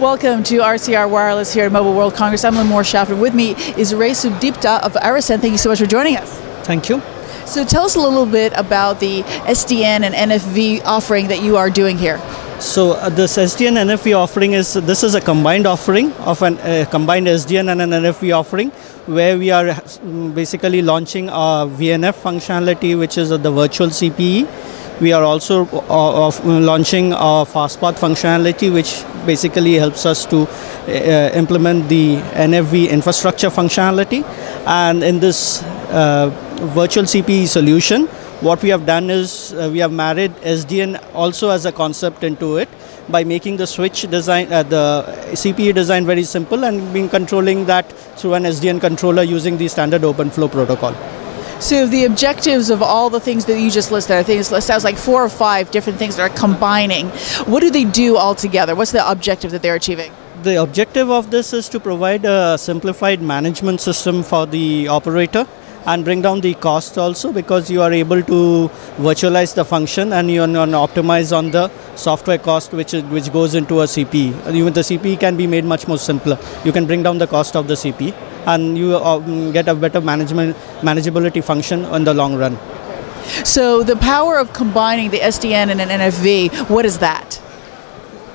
Welcome to RCR Wireless here at Mobile World Congress. I'm Limor Shaffer. With me is Sudeepta of Aricent. Thank you so much for joining us. Thank you. So tell us a little bit about the SDN and NFV offering that you are doing here. So this SDN and NFV offering is a combined offering of a combined SDN and an NFV offering, where we are basically launching our VNF functionality, which is the virtual CPE. We are also launching our FastPath functionality, which basically helps us to implement the NFV infrastructure functionality. And in this virtual CPE solution, what we have done is we have married SDN also as a concept into it by making the switch design, the CPE design very simple, and being controlling that through an SDN controller using the standard OpenFlow protocol. So the objectives of all the things that you just listed, I think it sounds like 4 or 5 different things that are combining. What do they do all together? What's the objective that they're achieving? The objective of this is to provide a simplified management system for the operator and bring down the cost also, because you are able to virtualize the function and you are optimize on the software cost which goes into a CPE. Even the CPE can be made much more simpler. You can bring down the cost of the CPE and you get a better manageability function in the long run. So the power of combining the SDN and an NFV, what is that?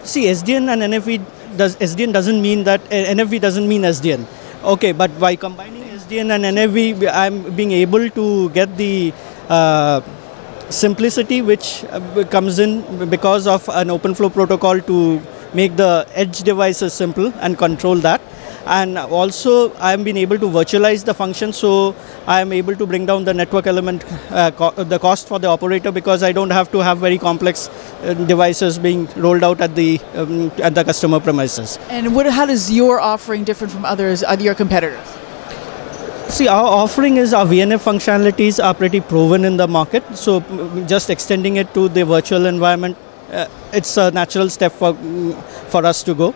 See, SDN and NFV, SDN doesn't mean that, NFV doesn't mean SDN. Okay, but by combining SDN and NFV, I'm being able to get the simplicity which comes in because of an OpenFlow protocol to make the edge devices simple and control that. And also, I'm being able to virtualize the function, so I'm able to bring down the network element, the cost for the operator, because I don't have to have very complex devices being rolled out at the customer premises. And how does your offering differ from your competitors? See, our offering is our VNF functionalities are pretty proven in the market, so just extending it to the virtual environment, it's a natural step for us to go.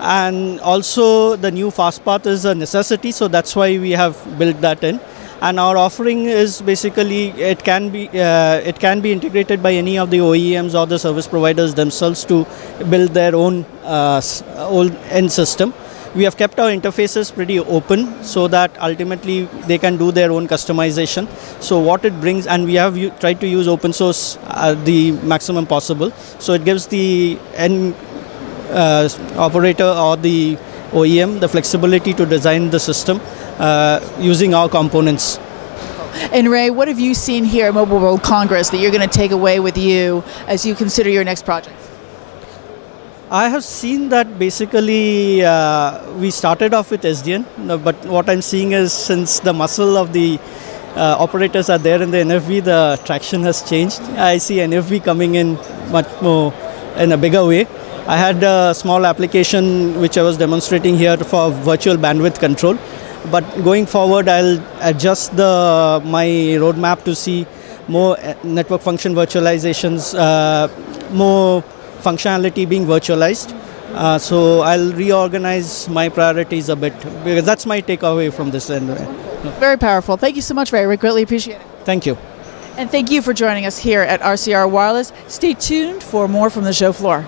And also the new FastPath is a necessity, so that's why we have built that in. And our offering is basically, it can be integrated by any of the OEMs or the service providers themselves to build their own end system. We have kept our interfaces pretty open so that ultimately they can do their own customization. So what it brings, and we have tried to use open source the maximum possible. So it gives the end operator or the OEM the flexibility to design the system using our components. And Ray, what have you seen here at Mobile World Congress that you're going to take away with you as you consider your next project? I have seen that basically we started off with SDN, but what I'm seeing is since the muscle of the operators are there in the NFV, the traction has changed. I see NFV coming in much more in a bigger way. I had a small application which I was demonstrating here for virtual bandwidth control, but going forward I'll adjust my roadmap to see more network function virtualizations, more functionality being virtualized. So I'll reorganize my priorities a bit, because that's my takeaway from this end. Very powerful. Thank you so much, Ray. We greatly appreciate it. Thank you. And thank you for joining us here at RCR Wireless. Stay tuned for more from the show floor.